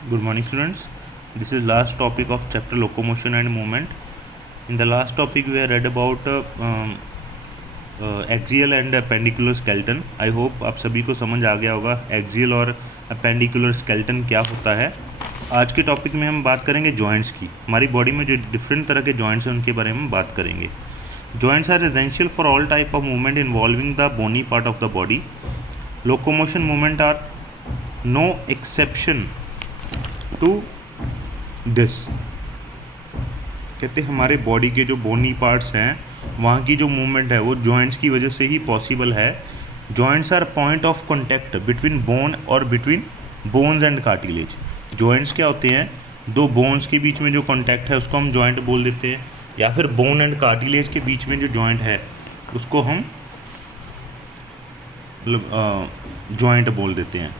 Good morning, students. This is last topic of chapter locomotion and movement. In the last topic, we have read about axial and appendicular skeleton. I hope आप सभी को समझ आ गया होगा axial और appendicular skeleton क्या होता है. आज के टॉपिक में हम बात करेंगे जॉइंट्स की. हमारी बॉडी में जो डिफरेंट तरह के जॉइंट्स हैं उनके बारे में बात करेंगे. Joints are essential for all type of movement involving the bony part of the body. Locomotion movement are no exception to this. कहते हमारे बॉडी के जो बोनी पार्ट्स हैं वहाँ की जो मूवमेंट है वो जॉइंट्स की वजह से ही पॉसिबल है. Joints are point of contact between bone और between bones and cartilage. Joints क्या होते हैं? दो बोन्स के बीच में जो कॉन्टैक्ट है उसको हम जॉइंट बोल देते हैं, या फिर बोन एंड कार्टिलेज के बीच में जो जॉइंट है उसको हम मतलब जॉइंट बोल देते हैं.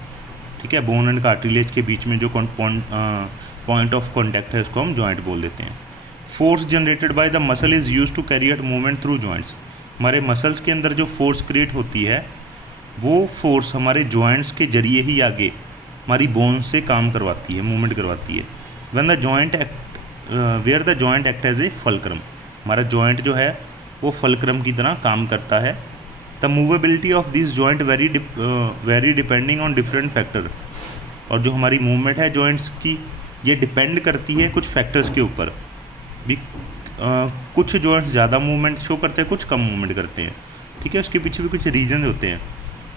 ठीक है, बोन एंड कार्टिलेज के बीच में जो पॉइंट ऑफ कॉन्टैक्ट है उसको हम जॉइंट बोल देते हैं. Force generated by the muscle is use to carry out movement through joints. हमारे मसल्स के अंदर जो फोर्स क्रिएट होती है वो फोर्स हमारे जॉइंट्स के जरिए ही आगे हमारी बोन से काम करवाती है, मूवमेंट करवाती है. When the joint act where the joint act as a fulcrum. हमारा जॉइंट जो है वो फलक्रम की तरह काम करता है. The movability of this joint vary depending on different factor. और जो हमारी मूवमेंट है जॉइंट्स की ये डिपेंड करती है कुछ फैक्टर्स के ऊपर भी. कुछ जॉइंट्स ज़्यादा मूवमेंट शो करते हैं, कुछ कम मूवमेंट करते हैं. ठीक है, उसके पीछे भी कुछ रीजन होते हैं.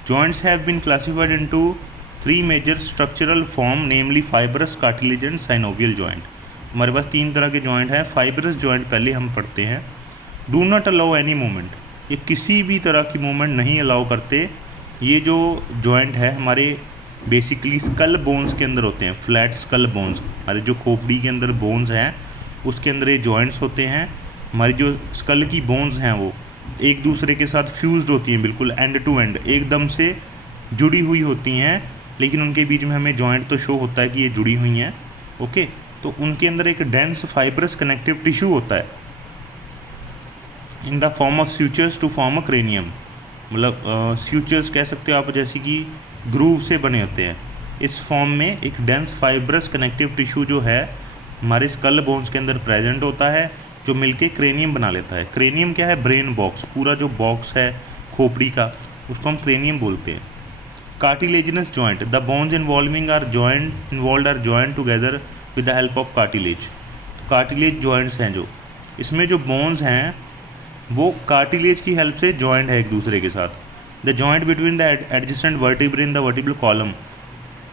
Joints have been classified into 3 major structural form, namely fibrous, cartilage and synovial joint. हमारे पास 3 तरह के जॉइंट हैं. फाइब्रस जॉइंट पहले हम पढ़ते हैं. Do not allow any movement. ये किसी भी तरह की मूवमेंट नहीं अलाउ करते. ये जो जॉइंट है हमारे बेसिकली स्कल बोन्स के अंदर होते हैं. फ्लैट स्कल बोन्स, हमारे जो खोपड़ी के अंदर बोन्स हैं उसके अंदर ये जॉइंट्स होते हैं. हमारी जो स्कल की बोन्स हैं वो एक दूसरे के साथ फ्यूज्ड होती हैं, बिल्कुल एंड टू एंड एकदम से जुड़ी हुई होती हैं, लेकिन उनके बीच में हमें जॉइंट तो शो होता है कि ये जुड़ी हुई हैं. ओके, तो उनके अंदर एक डेंस फाइब्रस कनेक्टिव टिश्यू होता है in the form of sutures to form a cranium. मतलब स्यूचर्स कह सकते हो आप, जैसे कि ग्रूव से बने होते हैं. इस फॉर्म में एक डेंस फाइब्रस कनेक्टिव टिश्यू जो है हमारे स्कल बोन्स के अंदर प्रेजेंट होता है, जो मिलके क्रेनियम बना लेता है. क्रेनियम क्या है? Brain box. पूरा जो बॉक्स है खोपड़ी का उसको हम क्रेनियम बोलते हैं. Cartilaginous joint. The bones involve are joint together with the help of cartilage. Cartilage joints हैं जो, इसमें जो बोन्स हैं वो कार्टिलेज की हेल्प से जॉइंट है एक दूसरे के साथ. The joint between the adjacent vertebrae in the vertebral column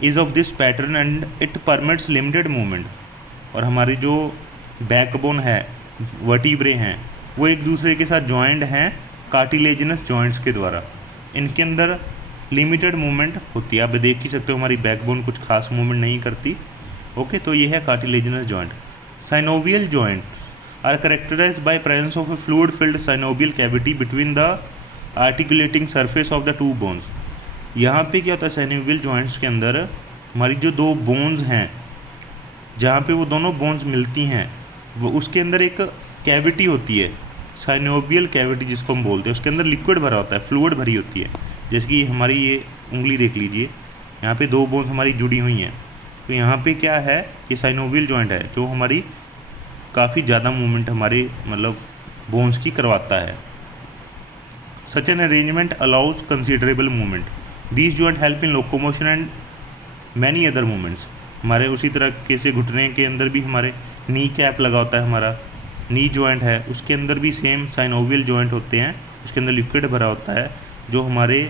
is of this pattern and it permits limited movement. और हमारी जो बैकबोन है, वर्टिब्रे हैं, वो एक दूसरे के साथ जॉइंट हैं कार्टिलेजिनस जॉइंट्स के द्वारा. इनके अंदर लिमिटेड मूवमेंट होती है. आप देख ही सकते हो हमारी बैकबोन कुछ खास मूवमेंट नहीं करती. ओके, तो ये है cartilaginous joint. Synovial joint are characterized by presence of a fluid filled synovial cavity between the articulating surface of the two bones. यहाँ पे क्या होता है? साइनोवियल जॉइंट्स के अंदर हमारी जो दो बोन्स हैं, जहाँ पे वो दोनों बोन्स मिलती हैं, वो उसके अंदर एक कैविटी होती है, साइनोवियल कैविटी जिसको हम बोलते हैं. उसके अंदर लिक्विड भरा होता है, फ्लूइड भरी होती है. जैसे कि हमारी ये उंगली देख लीजिए, यहाँ पे दो बोन्स हमारी जुड़ी हुई हैं. तो यहाँ पे क्या है? ये साइनोवियल जॉइंट है जो हमारी काफ़ी ज़्यादा मूवमेंट हमारे मतलब बोन्स की करवाता है. Such an arrangement allows considerable movement. These joint help in locomotion and many other movements. हमारे उसी तरह से घुटने के अंदर भी हमारे नी कैप लगा होता है, हमारा नी जॉइंट है, उसके अंदर भी सेम साइनोवियल जॉइंट होते हैं. उसके अंदर लिक्विड भरा होता है जो हमारे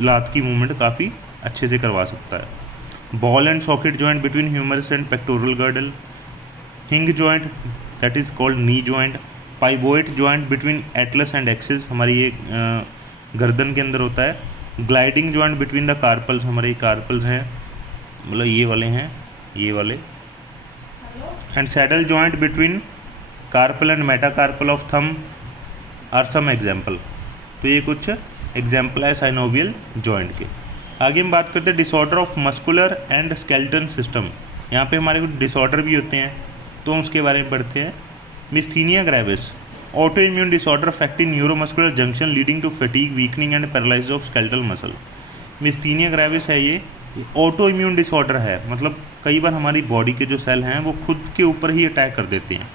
लात की मूवमेंट काफ़ी अच्छे से करवा सकता है. Ball and socket joint between humerus and pectoral girdle. Hinge joint that is called knee joint. Pivot joint between atlas and axis, हमारी ये गर्दन के अंदर होता है. Gliding joint between the carpals, हमारे ये कार्पल्स हैं, मतलब ये वाले हैं, ये वाले. And saddle joint between carpal and metacarpal of thumb are some example. तो ये कुछ एग्जाम्पल है साइनोवियल जॉइंट के. आगे हम बात करते हैं disorder of muscular and skeleton system. यहाँ पे हमारे कुछ डिसऑर्डर भी होते हैं, तो हम उसके बारे में पढ़ते हैं. Myasthenia gravis, auto immune disorder affecting neuromuscular junction leading to fatigue, weakening and paralysis of skeletal muscle. Myasthenia gravis है ये, ऑटो इम्यून डिसऑर्डर है, मतलब कई बार हमारी बॉडी के जो सेल हैं वो खुद के ऊपर ही अटैक कर देते हैं।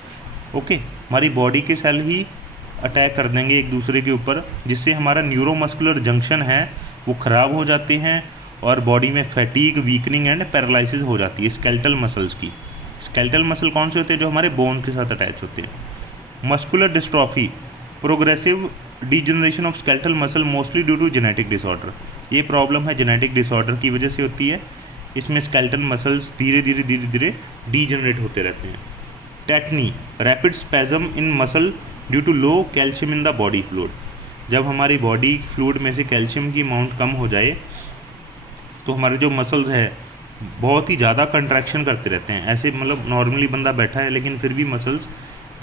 ओके, हमारी बॉडी के सेल ही अटैक कर देंगे एक दूसरे के ऊपर, जिससे हमारा न्यूरोमस्कुलर जंक्शन है वो ख़राब हो जाते हैं और बॉडी में फैटीग, वीकनिंग एंड पैरालिसिस हो जाती है स्केलेटल मसल्स की। स्केलेटल मसल कौन से होते हैं? जो हमारे बोन के साथ अटैच होते हैं। Muscular dystrophy, progressive degeneration of skeletal muscle mostly due to genetic disorder. ये प्रॉब्लम है जेनेटिक डिसऑर्डर की वजह से होती है। इसमें स्केलेटल मसल्स धीरे धीरे डीजनरेट होते रहते हैं। Tetany, rapid spasm in muscle due to low calcium in the body fluid. जब हमारी बॉडी फ्लूइड में से कैल्शियम की अमाउंट कम हो जाए तो हमारे जो मसल्स है बहुत ही ज़्यादा कंट्रैक्शन करते रहते हैं। ऐसे मतलब नॉर्मली बंदा बैठा है लेकिन फिर भी मसल्स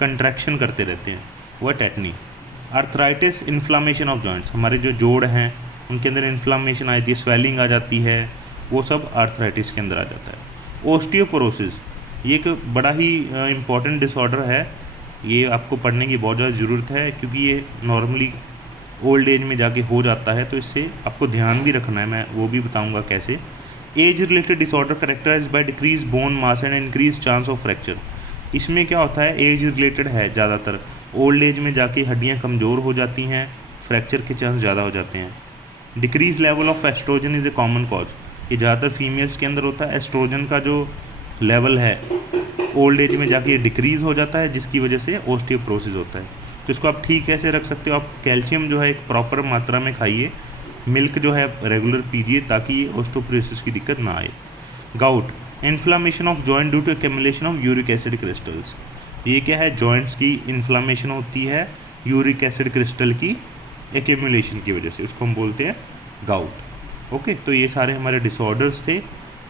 कंट्रैक्शन करते रहते हैं, वह tetani. Arthritis, inflammation of joints, हमारे जो जोड़ हैं उनके अंदर इन्फ्लामेशन आ जाती है, स्वेलिंग आ जाती है, वो सब आर्थराइटिस के अंदर आ जाता है। ओस्टियोपोरोसिस, ये एक बड़ा ही इम्पॉर्टेंट डिसऑर्डर है, ये आपको पढ़ने की बहुत ज़्यादा ज़रूरत है क्योंकि ये नॉर्मली ओल्ड एज में जाके हो जाता है, तो इससे आपको ध्यान भी रखना है, मैं वो भी बताऊंगा कैसे। Age related disorder characterized by decrease bone mass and increase chance of fracture. इसमें क्या होता है, एज रिलेटेड है ज़्यादातर, ओल्ड एज में जाके हड्डियाँ कमज़ोर हो जाती हैं, फ्रैक्चर के चांस ज़्यादा हो जाते हैं। Decrease level of oestrogen is a common cause, ये ज़्यादातर फीमेल्स के अंदर होता है। एस्ट्रोजन का जो लेवल है ओल्ड एज में जाके डिक्रीज़ हो जाता है, जिसकी वजह से ओस्टियोपोरोसिस होता है। तो इसको आप ठीक कैसे रख सकते हो? आप कैल्शियम जो है एक प्रॉपर मात्रा में खाइए, मिल्क जो है रेगुलर पीजिए ताकि ओस्टियोपोरोसिस की दिक्कत ना आए। Gout, inflammation of joint due to accumulation of uric acid crystals. ये क्या है? जॉइंट्स की इन्फ्लामेशन होती है यूरिक एसिड क्रिस्टल की एक्यूमुलेशन की वजह से, उसको हम बोलते हैं गाउट। ओके, तो ये सारे हमारे डिसऑर्डर्स थे।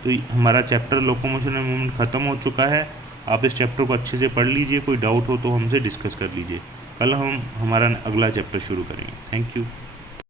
तो हमारा चैप्टर लोकोमोशन एंड मूवमेंट ख़त्म हो चुका है। आप इस चैप्टर को अच्छे से पढ़ लीजिए, कोई डाउट हो तो हमसे डिस्कस कर लीजिए। कल हम हमारा अगला चैप्टर शुरू करेंगे। Thank you.